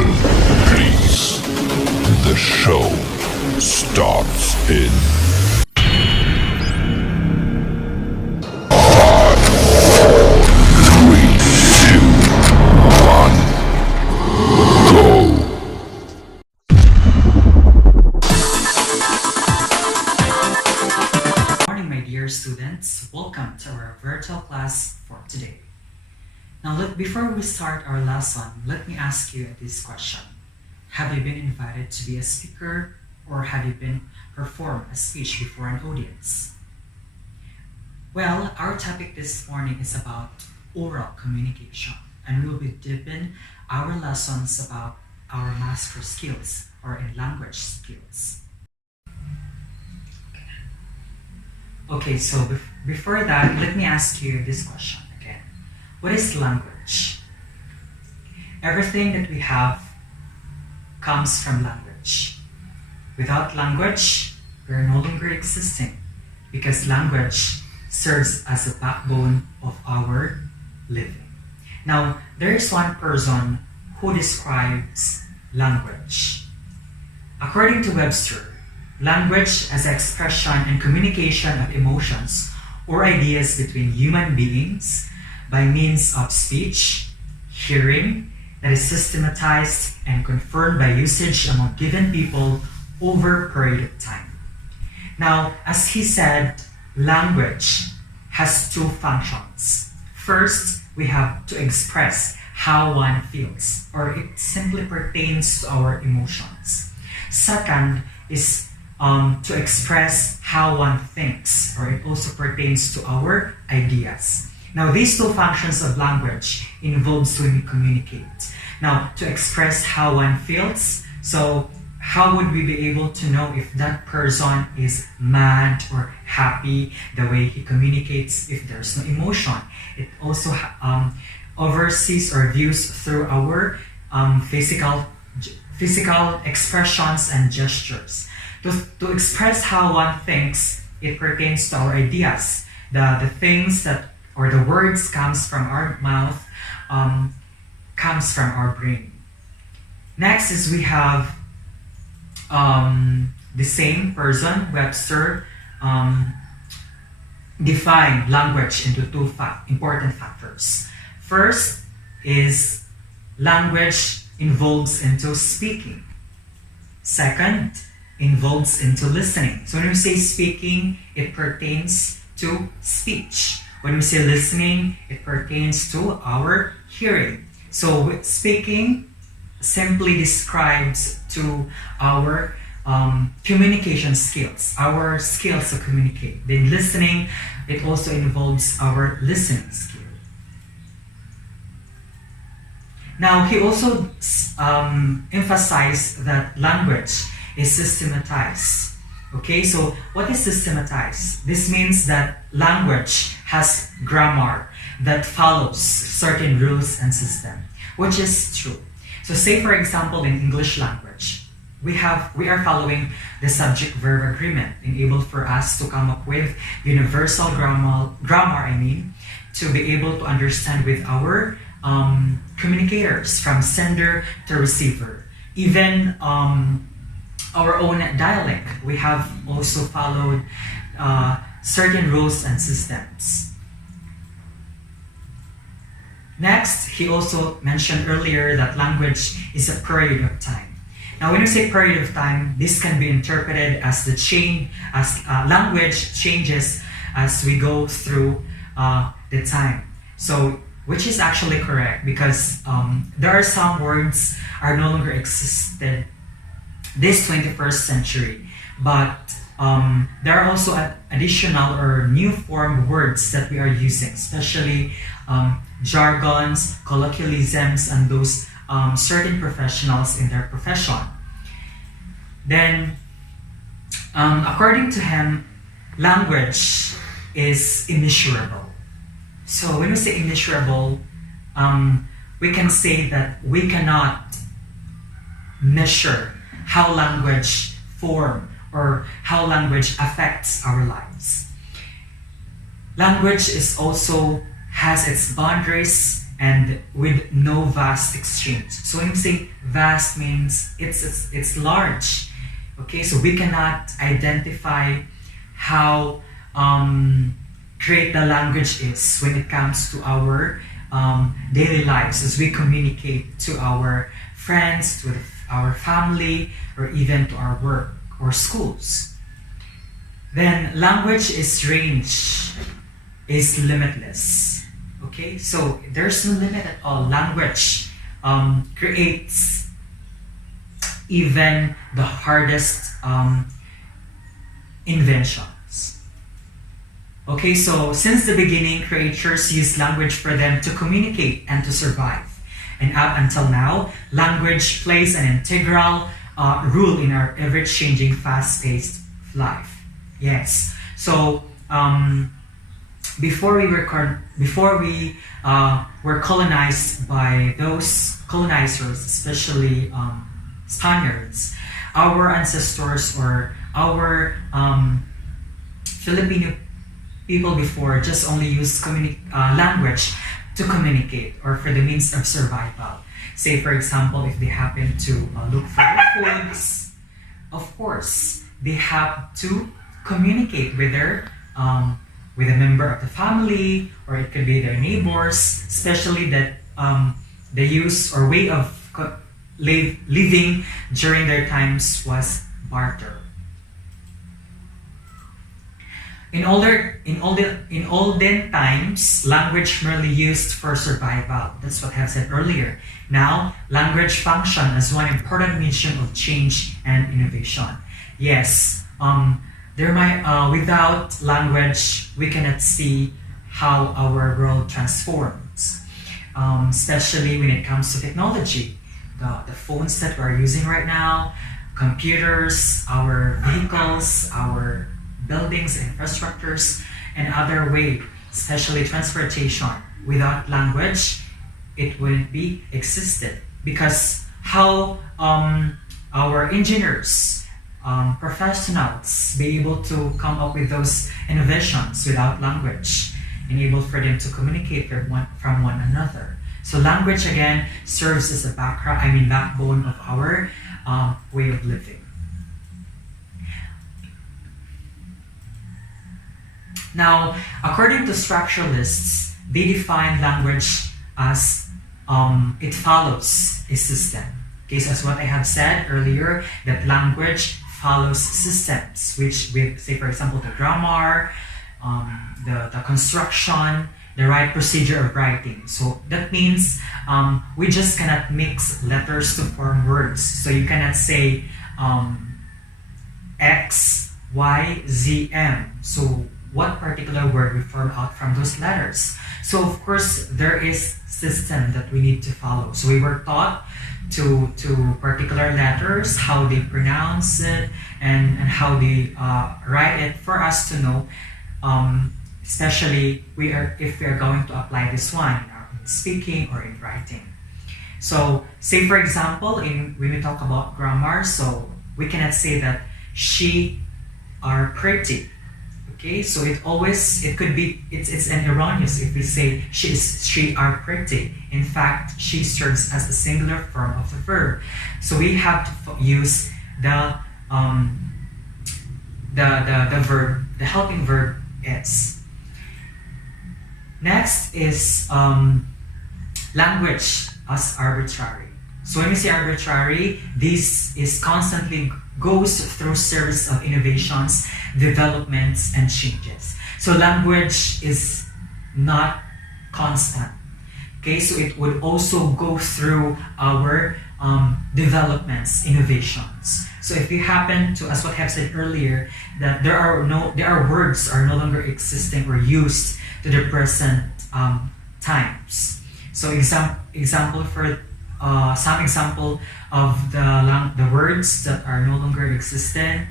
Attention, please. The show starts in 5, 4, 3, 2, 1, go. Good morning, my dear students. Welcome to our virtual class for today. Now, before we start our lesson, let me ask you this question. Have you been invited to be a speaker, or have you been performed a speech before an audience? Well, our topic this morning is about oral communication, and we'll be deepening our lessons about our master skills or in language skills. Okay, so before that, let me ask you this question again. What is language? Everything that we have comes from language. Without language, we are no longer existing because language serves as a backbone of our living. Now, there is one person who describes language. According to Webster, language as expression and communication of emotions or ideas between human beings by means of speech, hearing, that is systematized and confirmed by usage among given people over a period of time. Now, as he said, language has two functions. First, we have to express how one feels, or it simply pertains to our emotions. Second is to express how one thinks, or it also pertains to our ideas. Now, these two functions of language involves when we communicate. Now, to express how one feels, so how would we be able to know if that person is mad or happy? The way he communicates, if there's no emotion. It also oversees or views through our physical expressions and gestures. To express how one thinks, it pertains to our ideas. The things that or the words comes from our mouth, comes from our brain. Next is we have the same person, Webster, defined language into two important factors. First is language involves into speaking. Second, involves into listening. So when we say speaking, it pertains to speech. When we say listening, it pertains to our hearing. So speaking simply describes to our communication skills, our skills to communicate. Then listening, it also involves our listening skill. Now, he also emphasized that language is systematized. Okay, so what is systematized? This means that language has grammar that follows certain rules and system, which is true. So say for example in English language, we are following the subject-verb agreement, enable for us to come up with universal grammar, to be able to understand with our communicators from sender to receiver. Even our own dialect, we have also followed certain rules and systems. Next, he also mentioned earlier that language is a period of time. Now, when we say period of time, this can be interpreted as language changes as we go through the time. So, which is actually correct because there are some words are no longer existed this 21st century, but there are also additional or new form words that we are using, especially jargons, colloquialisms, and those certain professionals in their profession. Then, according to him, language is immeasurable. So when we say immeasurable, we can say that we cannot measure how language form or how language affects our lives. Language is also has its boundaries and with no vast exchange. So when you say vast means it's large. Okay, so we cannot identify how great the language is when it comes to our daily lives as we communicate to our friends, to our family, or even to our work or schools. Then language is range is limitless. Okay, so there's no limit at all. Language creates even the hardest inventions. Okay, so since the beginning, creators used language for them to communicate and to survive. And up until now, language plays an integral role in our ever-changing, fast-paced life. Yes. So before we were colonized by those colonizers, especially Spaniards, our ancestors or our Filipino people before just only used language to communicate or for the means of survival. Say, for example, if they happen to look for their foods, of course, they have to communicate with with a member of the family, or it could be their neighbors, especially that the use or way of living during their times was barter. In olden times, language merely used for survival. That's what I have said earlier. Now, language function as one important medium of change and innovation. Yes, without language, we cannot see how our world transforms, especially when it comes to technology. The phones that we're using right now, computers, our vehicles, our buildings, infrastructures, and other way, especially transportation. Without language, it wouldn't be existed, because how our engineers, professionals be able to come up with those innovations without language, and able for them to communicate from one another. So language again serves as a backbone of our way of living. Now, according to structuralists, they define language as it follows a system. Okay, so as what I have said earlier, that language follows systems, which with, say for example, the grammar, the construction, the right procedure of writing. So that means we just cannot mix letters to form words. So you cannot say X, Y, Z, M. So what particular word we form out from those letters. So of course there is system that we need to follow. So we were taught to particular letters, how they pronounce it, and how they write it for us to know, especially if we are going to apply this one in speaking or in writing. So say for example, when we talk about grammar, so we cannot say that she are pretty. Okay, so it could be an erroneous if we say she are pretty. In fact, she serves as the singular form of the verb. So we have to use the verb, the helping verb is. Next is language as arbitrary. So when we say arbitrary, this is constantly goes through series of innovations, developments, and changes. So language is not constant. Okay, so it would also go through our developments, innovations. So if you happen to, as what I have said earlier, that there are words are no longer existing or used to the present times. So example for some example of the words that are no longer existent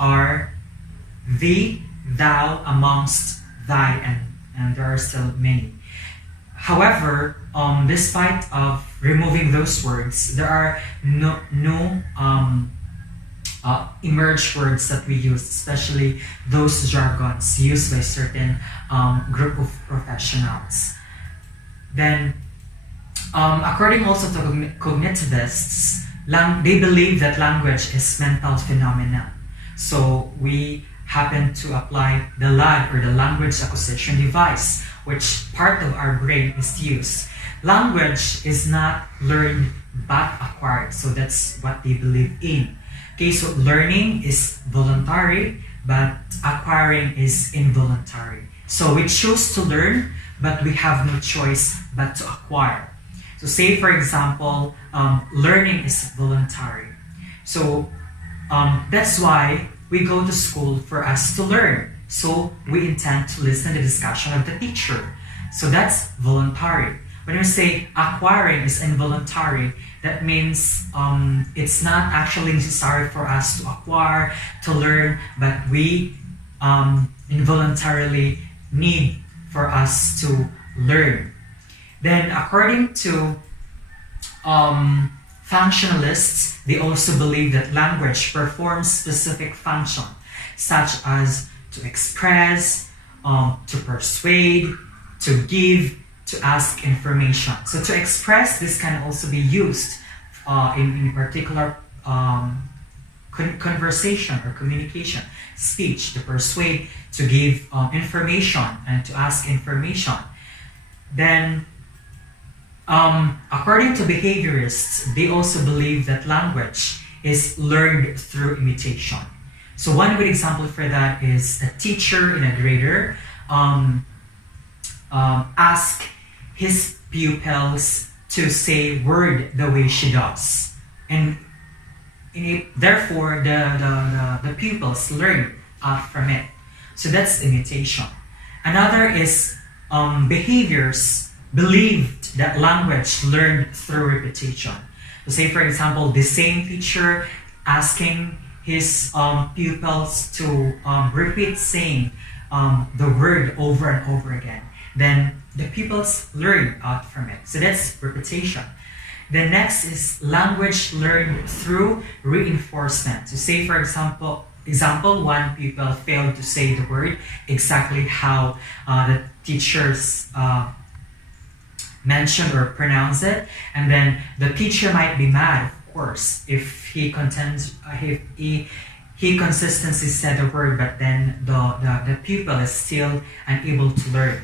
are thee, thou, amongst, thy, and there are still many. However, despite of removing those words, there are no emerged words that we use, especially those jargons used by certain group of professionals. Then, according also to cognitivists, they believe that language is mental phenomenon. So we happen to apply the LAD, or the language acquisition device, which part of our brain is used. Language is not learned but acquired. So that's what they believe in. Okay, so learning is voluntary, but acquiring is involuntary. So we choose to learn, but we have no choice but to acquire. So say, for example, learning is voluntary. So that's why we go to school, for us to learn. So we intend to listen to the discussion of the teacher. So that's voluntary. When we say acquiring is involuntary, that means it's not actually necessary for us to acquire, to learn, but we involuntarily need for us to learn. Then according to functionalists, they also believe that language performs specific function, such as to express, to persuade, to give, to ask information. So to express, this can also be used in particular conversation or communication, speech, to persuade, to give information, and to ask information. Then, according to behaviorists, they also believe that language is learned through imitation. So one good example for that is a teacher in a grader ask his pupils to say word the way she does, and therefore the pupils learn from it. So that's imitation. Another is behaviors believed that language learned through repetition. So say, for example, the same teacher asking his pupils to repeat saying the word over and over again. Then the pupils learn out from it. So that's repetition. The next is language learned through reinforcement. So say, for example, one pupil failed to say the word exactly how the teachers mentioned or pronounce it, and then the teacher might be mad, of course, if he consistently said the word, but then the pupil is still unable to learn.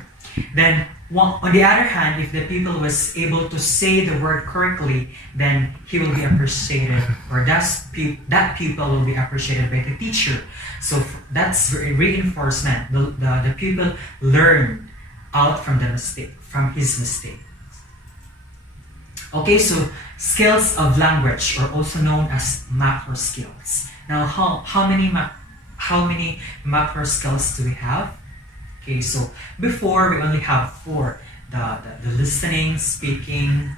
Then on the other hand, if the pupil was able to say the word correctly, then he will be appreciated, or that pupil will be appreciated by the teacher. So that's reinforcement. The pupil learned out from his mistake. Okay, so skills of language are also known as macro skills. Now, how many macro skills do we have? Okay, so before we only have 4: the listening, speaking,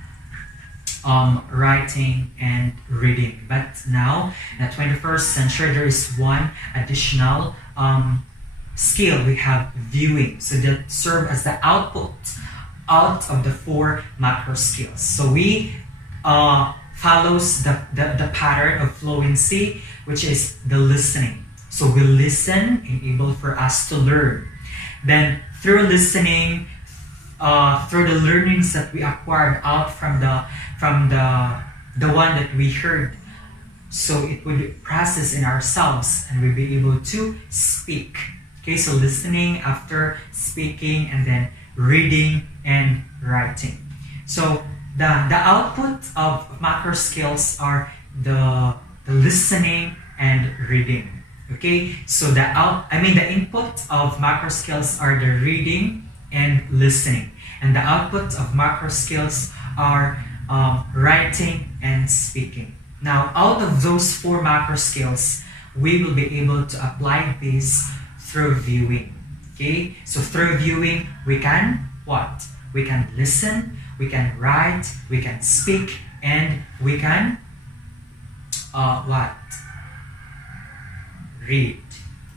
writing, and reading. But now, in the 21st century, there is one additional skill. We have viewing. So that serve as the output out of the 4 macro skills. So we follows the pattern of fluency, which is the listening. So we listen and able for us to learn. Then through listening, through the learnings that we acquired out from the one that we heard, so it would process in ourselves and we'll be able to speak. Okay, so listening after speaking, and then reading and writing. So the output of macro skills are the listening and reading. Okay, so the input of macro skills are the reading and listening, and the output of macro skills are writing and speaking. Now, out of those 4 macro skills, we will be able to apply this through viewing. Okay, so through viewing, we can what? We can listen, we can write, we can speak, and we can what? Read.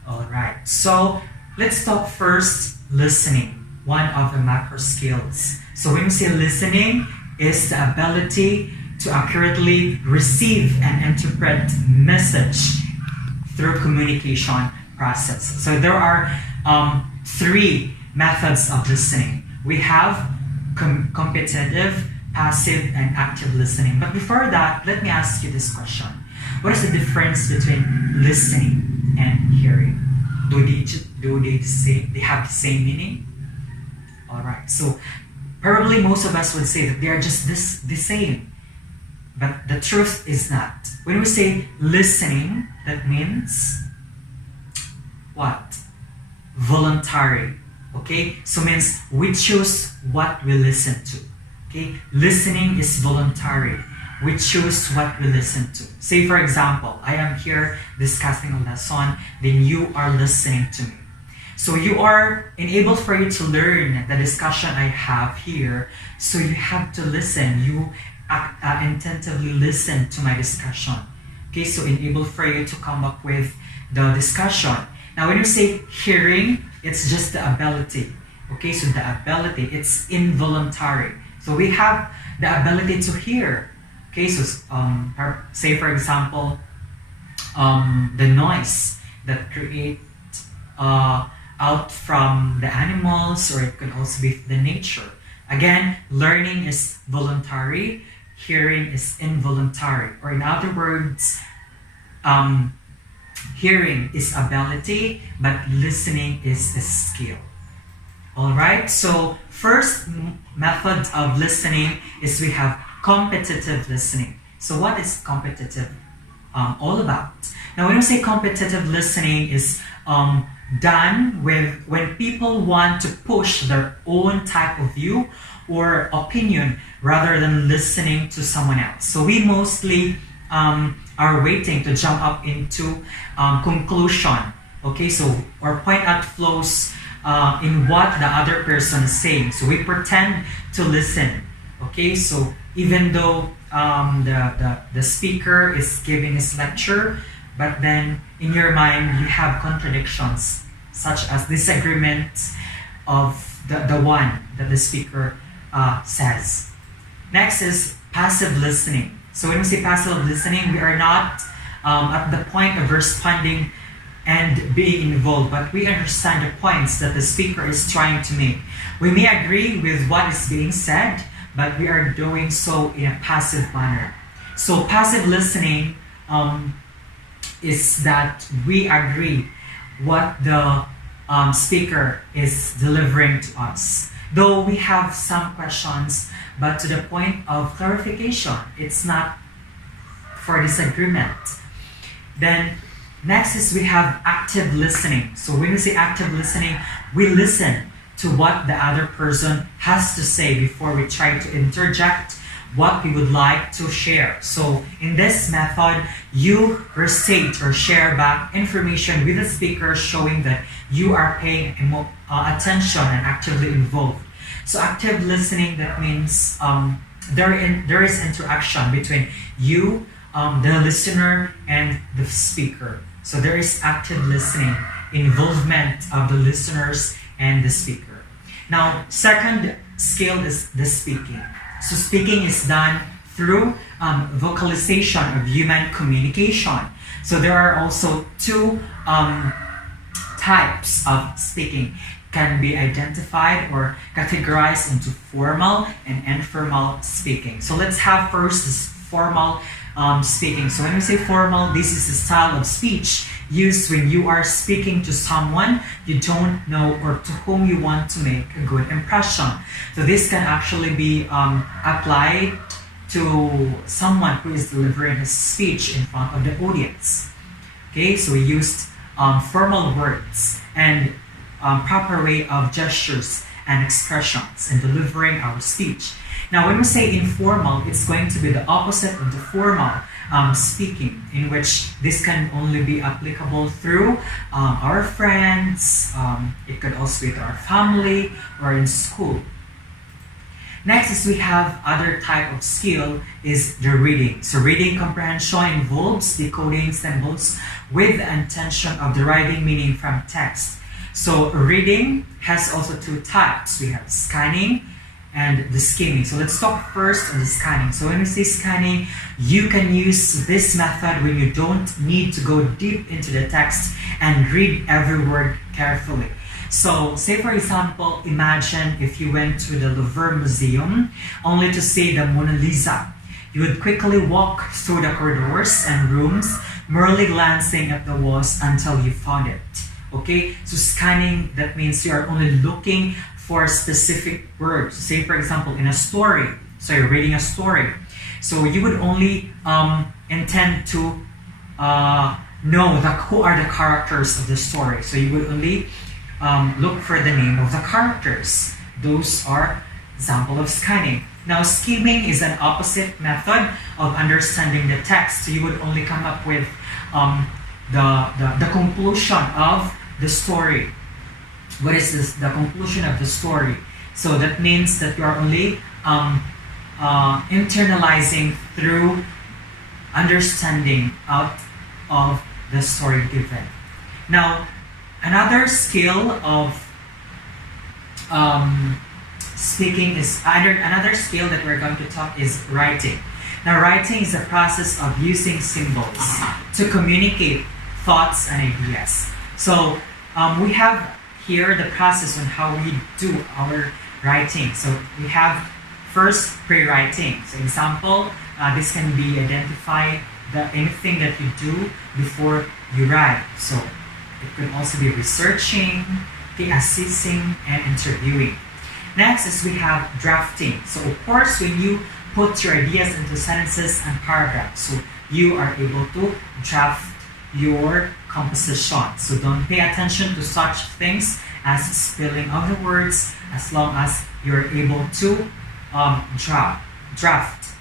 Alright, so let's talk first listening, one of the macro skills. So when we say listening, is the ability to accurately receive and interpret message through communication process. So there are 3 methods of listening. We have competitive, passive, and active listening. But before that, let me ask you this question. What is the difference between listening and hearing? Do they have the same meaning? Alright, so probably most of us would say that they are just the same. But the truth is not. When we say listening, that means what? Voluntary. Okay, so means we choose what we listen to. Okay, listening is voluntary. We choose what we listen to. Say for example, I am here discussing a lesson, then you are listening to me. So you are enabled for you to learn the discussion I have here. So you have to listen. You attentively listen to my discussion. Okay, so enable for you to come up with the discussion. Now when you say hearing, it's just the ability. Okay, so the ability, it's involuntary. So we have the ability to hear. Okay, so say for example, the noise that create out from the animals, or it could also be the nature. Again, learning is voluntary, hearing is involuntary. Or in other words, hearing is ability, but listening is a skill. Alright, so first method of listening is we have competitive listening. So what is competitive all about? Now when we say competitive listening is done with when people want to push their own type of view or opinion rather than listening to someone else. So we mostly are waiting to jump up into conclusion. Okay, so our point out flows in what the other person is saying. So we pretend to listen. Okay, so even though the speaker is giving his lecture, but then in your mind you have contradictions, such as disagreement of the one that the speaker says. Next is passive listening. So when we say passive listening, we are not at the point of responding and being involved, but we understand the points that the speaker is trying to make. We may agree with what is being said, but we are doing so in a passive manner. So passive listening is that we agree what the speaker is delivering to us. Though we have some questions, but to the point of clarification, it's not for disagreement. Then next is we have active listening. So when we say active listening, we listen to what the other person has to say before we try to interject what we would like to share. So in this method, you recite or share back information with the speaker, showing that you are paying attention and actively involved. So active listening, that means there is interaction between you, the listener, and the speaker. So there is active listening, involvement of the listeners and the speaker. Now, second skill is the speaking. So speaking is done through vocalization of human communication. So there are also two types of speaking, can be identified or categorized into formal and informal speaking. So let's have first this formal speaking. So when we say formal, this is a style of speech used when you are speaking to someone you don't know or to whom you want to make a good impression. So this can actually be applied to someone who is delivering a speech in front of the audience. Okay, so we used formal words and proper way of gestures and expressions in delivering our speech. Now, when we say informal, it's going to be the opposite of the formal speaking, in which this can only be applicable through our friends, it could also be to our family or in school. Next is we have other type of skill is the reading. So reading comprehension involves decoding symbols with the intention of deriving meaning from text. So reading has also two types. We have scanning and the skimming. So let's talk first on the scanning. So when we say scanning, you can use this method when you don't need to go deep into the text and read every word carefully. So, say for example, imagine if you went to the Louvre Museum only to see the Mona Lisa. You would quickly walk through the corridors and rooms, merely glancing at the walls until you found it. Okay, so scanning, that means you are only looking for specific words. Say for example, in a story, so you're reading a story. So you would only intend to know who are the characters of the story. So you would only look for the name of the characters. Those are example of scanning. Now, skimming is an opposite method of understanding the text. So you would only come up with the conclusion of the story. What is this? The conclusion of the story. So that means that you are only internalizing through understanding out of the story given. Now, another skill of speaking is another skill that we're going to talk is writing. Now, writing is a process of using symbols to communicate thoughts and ideas. So we have here the process on how we do our writing. So we have first pre-writing. So example, this can be identify anything that you do before you write. So it could also be researching, assessing, and interviewing. Next is we have drafting. So of course, when you put your ideas into sentences and paragraphs, so you are able to draft your composition. So don't pay attention to such things as spelling of the words, as long as you're able to draft.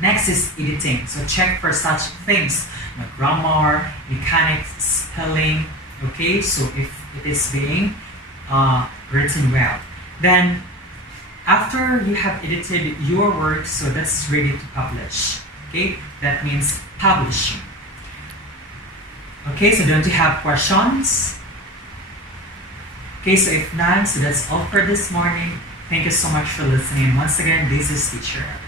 Next is editing. So check for such things like grammar, mechanics, spelling. Okay, so if it is being written well, then after you have edited your work, so that's ready to publish. Okay, that means publishing. Okay, so don't you have questions? Okay, so if none, so that's all for this morning. Thank you so much for listening. Once again, this is Teacher Eric.